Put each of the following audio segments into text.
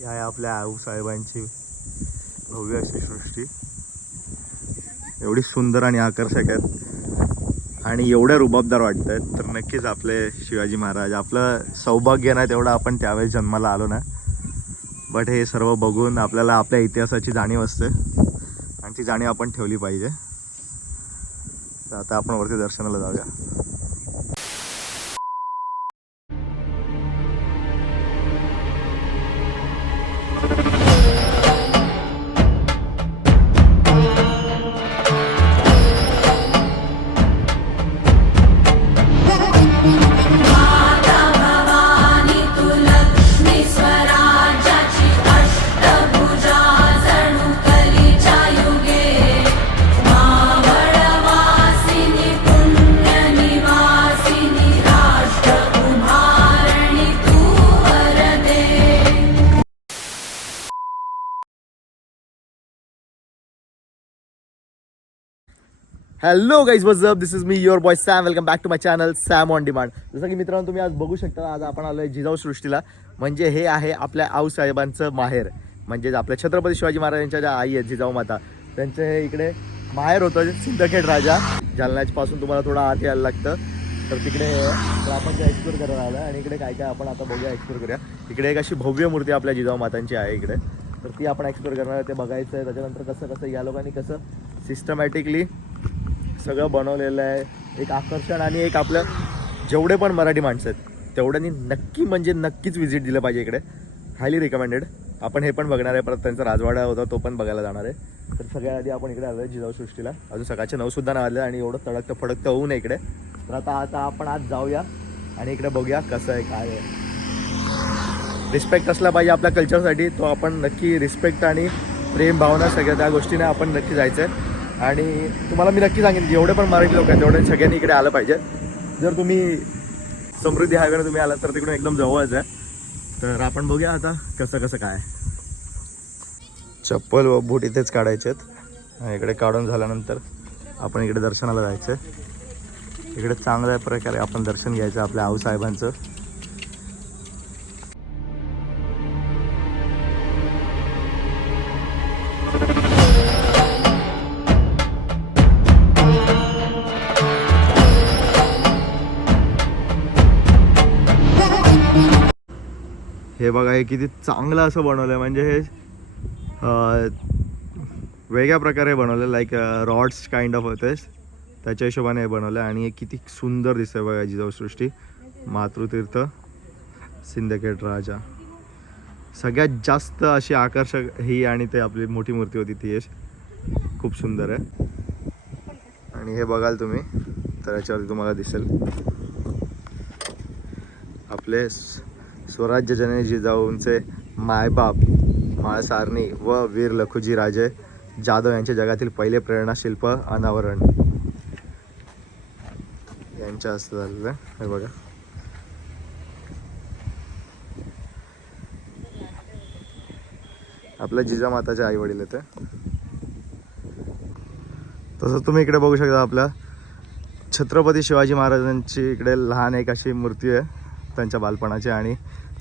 ही आहे आपल्या आऊसाहेबांची भव्य अशी सृष्टी. एवढी सुंदर आणि आकर्षक आहेत. आणि एवढ्या रुबाबदार वाटत आहेत तर नक्कीच आपले शिवाजी महाराज आपलं सौभाग्य नाही तेवढं आपण त्यावेळेस जन्माला आलो ना. बट हे सर्व बघून आपल्याला आपल्या इतिहासाची जाणीव असते. आणि ती जाणीव आपण ठेवली पाहिजे. तर आता आपण वरती दर्शनाला जाऊया. Hello guys what's up this is me your boy Sam welcome back to my channel Sam on demand जसं की मित्रांनो तुम्ही आज बघू शकता आज आपण आलोय जिजाऊ सृष्टीला. म्हणजे हे आहे आपल्या आऊसाहेबांचं माहेर. म्हणजे आपल्या छत्रपती शिवाजी महाराजांच्या ज्या आई आहेत जिजाऊ माता त्यांचं हे इकडे माहेर होतं सिंदखेड राजा. जालन्यापासून तुम्हाला थोडं आत यायला लागतं. तर तिकडे आपण ते एक्सप्लोर करायला आलं आणि इकडे काय काय आपण आता बघूया एक्सप्लोर करूया. इकडे एक अशी भव्य मूर्ती आपल्या जिजाऊ मातांची आहे इकडे. तर ती आपण एक्सप्लोर करणार आहे ते बघायचं आहे त्याच्यानंतर कसं कसं या लोकांनी कसं सिस्टमॅटिकली सगळं बनवलेलं आहे. एक आकर्षण आणि एक आपलं जेवढे पण मराठी माणसं आहेत तेवढ्यांनी नक्की म्हणजे नक्कीच व्हिजिट दिलं पाहिजे इकडे. हायली रिकमेंडेड आपण हे पण बघणार आहे. परत त्यांचा राजवाडा होता तो पण बघायला जाणार आहे. तर सगळ्या आधी आपण इकडे आलो आहे जिजाऊसृष्टीला अजून सकाळचे नऊसुद्धा नाही आले आणि एवढं तडकतं फडकतं होऊ नये इकडे. तर आता आता आपण आज जाऊया आणि इकडे बघूया कसं आहे काय आहे. रिस्पेक्ट असला पाहिजे आपल्या कल्चरसाठी तो आपण नक्की रिस्पेक्ट आणि प्रेम भावना सगळ्या त्या गोष्टीने आपण नक्की जायचं आहे आणि तुम्हाला मी नक्की सांगेन जेवढे पण मराठी लोक आहेत तेवढे सगळ्यांनी इकडे आलं पाहिजे. जर तुम्ही समृद्धी हायवेनं तुम्ही आलात तर तिकडून एकदम जवळच आहे. तर आपण बघूया आता कसं कसं काय चप्पल व बूट इथेच काढायचे आहेत. इकडे काढून झाल्यानंतर आपण इकडे दर्शनाला जायचं आहे इकडे चांगल्या प्रकारे आपण दर्शन घ्यायचं आपल्या आऊसाहेबांचं. हे बघा हे किती चांगलं असं बनवलं आहे म्हणजे हे वेगळ्या प्रकारे बनवलं लाईक रॉड्स काइंड ऑफ होते. त्याच्या हिशोबाने हे बनवलं आणि हे किती सुंदर दिसतंय बघा जिजाऊसृष्टी मातृतीर्थ सिंदखेड राजा. सगळ्यात जास्त अशी आकर्षक ही आणि ते आपली मोठी मूर्ती होती ती एक. खूप सुंदर आहे. आणि हे बघाल तुम्ही तर याच्यावरती तुम्हाला दिसेल. आपले स्वराज्य जननी जिजाऊंचे मायबाप माळसारणी व वीर लखुजी राजे जाधव यांचे जगातील पहिले प्रेरणाशिल्प अनावरण. यांच्या हस्ते झालेलं आहे. हे बघा. आपल्या जिजामाताचे आई वडील येते तसंच तुम्ही इकडे बघू शकता आपल्या छत्रपती शिवाजी महाराजांची इकडे लहान एक अशी मूर्ती आहे. त्यांच्या बालपणाचे आणि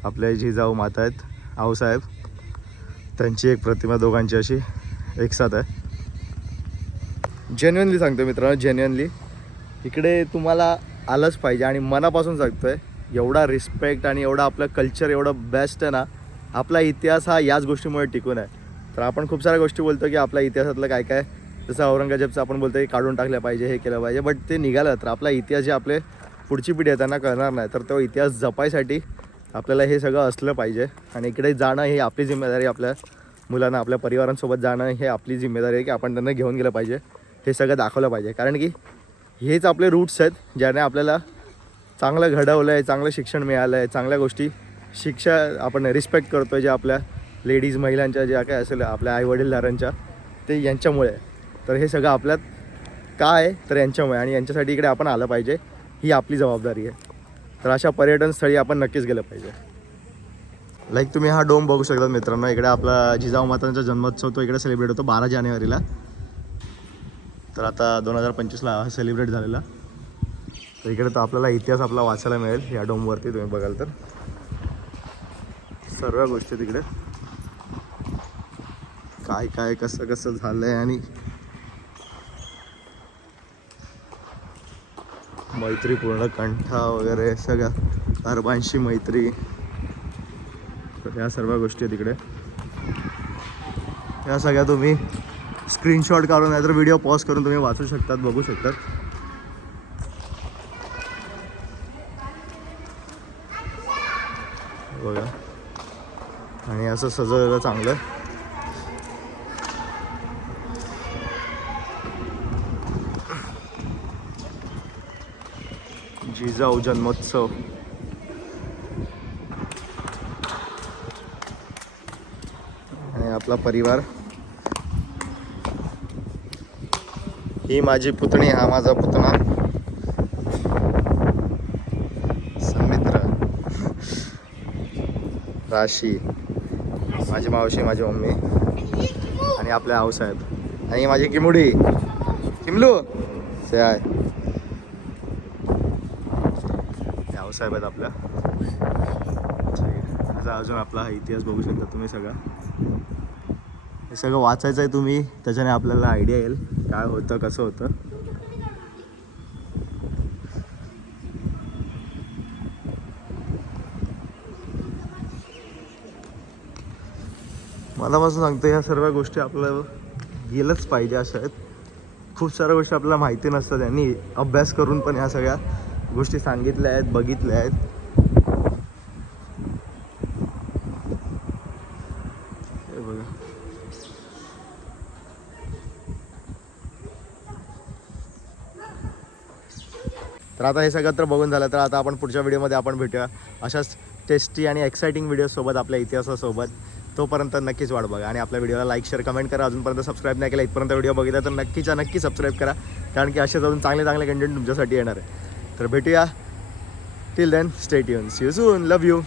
आपले जिजाऊ माता आहेत आऊसाहेब त्यांची एक प्रतिमा दोघांची अशी एकसाथ आहे. जेन्युअनली सांगतो मित्रांनो जेन्युअनली इकडे तुम्हाला आलंच पाहिजे आणि मनापासून सांगतो आहे एवढा रिस्पेक्ट आणि एवढा आपलं कल्चर एवढं बेस्ट आहे ना आपला इतिहास हा याच गोष्टीमुळे टिकून आहे. तर आपण खूप साऱ्या गोष्टी बोलतो की आपल्या इतिहासातलं काय काय जसं औरंगजेबचं आपण बोलतो की काढून टाकलं पाहिजे हे केलं पाहिजे बट ते निघालं. तर आपला इतिहास जे आपले पुढची पिढी आहे त्यांना कळणार नाही. तर तो इतिहास जपायसाठी आपल्याला हे सगळं असलं पाहिजे. आणि इकडे जाणं ही आपली जिम्मेदारी आपल्या मुलांना आपल्या परिवारांसोबत जाणं हे आपली जिम्मेदारी आहे की आपण त्यांना घेऊन गेलं पाहिजे. हे सगळं दाखवलं पाहिजे. कारण की हेच आपले रूट्स आहेत ज्याने आपल्याला चांगलं घडवलं आहे चांगलं शिक्षण मिळालं आहे चांगल्या गोष्टी शिक्षा आपण रिस्पेक्ट करतो आहे जे आपल्या लेडीज महिलांच्या ज्या काय असेल आपल्या आईवडीलधारांच्या ते यांच्यामुळे. आहे. तर हे सगळं आपल्यात काय आहे? तर यांच्यामुळे. आणि यांच्यासाठी इकडे आपण आलं पाहिजे. ही आपली जबाबदारी आहे. तर अशा पर्यटन स्थळी आपण नक्कीच गेलं पाहिजे. लाईक तुम्ही हा डोम बघू शकता मित्रांनो. इकडे आपला जिजाऊ मातांचा जन्मोत्सव तो इकडे सेलिब्रेट होतो बारा जानेवारीला. तर आता दोन हजार पंचवीसला हा सेलिब्रेट झालेला. तर इकडे तर आपल्याला इतिहास आपला वाचायला मिळेल. या डोमवरती तुम्ही बघाल तर. सर्व गोष्टी तिकडे. काय काय कसं कसं झालं आहे आणि मैत्री पूर्ण कंठा वगैरे सगळ्या अरबांशी मैत्री. या सर्व गोष्टी आहेत तिकडे या सगळ्या तुम्ही स्क्रीनशॉट काढून नाहीतर व्हिडिओ पॉज करून तुम्ही वाचू शकतात बघू शकतात. बघा. आणि असं सजवलं चांगलं. जिजाऊ जन्मोत्सव. आणि आपला परिवार. ही माझी पुतणी हा माझा पुतणा समित्र. राशी. माझी मावशी माझी मम्मी. आणि आपले आऊसाहेब. आणि माझी किमुडी. किमलू से आहे हे आहेत आपल्या. असा अजून आपला हा इतिहास बघू शकता तुम्ही सगळा. हे सगळं वाचायचं आहे तुम्ही त्याच्याने आपल्याला आयडिया येईल काय होतं कसं होतं. मला मनापासून सांगतो या सर्व गोष्टी आपल्याला गेलंच पाहिजे अशा आहेत. खूप साऱ्या गोष्टी आपल्याला माहिती नसतात त्यांनी अभ्यास करून पण ह्या सगळ्या गोष्टी सांगितल्या आहेत बघितल्या आहेत. हे बघा. तर आता हे सगळं तर बघून झालं तर आता आपण पुढच्या व्हिडिओमध्ये आपण भेटूया. अशाच टेस्टी आणि एक्साइटिंग व्हिडिओसोबत आपल्या इतिहासासोबत. तोपर्यंत नक्कीच वाट बघा आणि आपल्या व्हिडिओला लाईक शेअर कमेंट करा. अजूनपर्यंत सबस्क्राईब नाही केला इथपर्यंत व्हिडिओ बघितला तर नक्कीच नक्की सबस्क्राईब करा. कारण की असेच अजून चांगले चांगले कंटेंट तुमच्यासाठी येणार आहे. तर भेटूया till then stay युन see you soon love you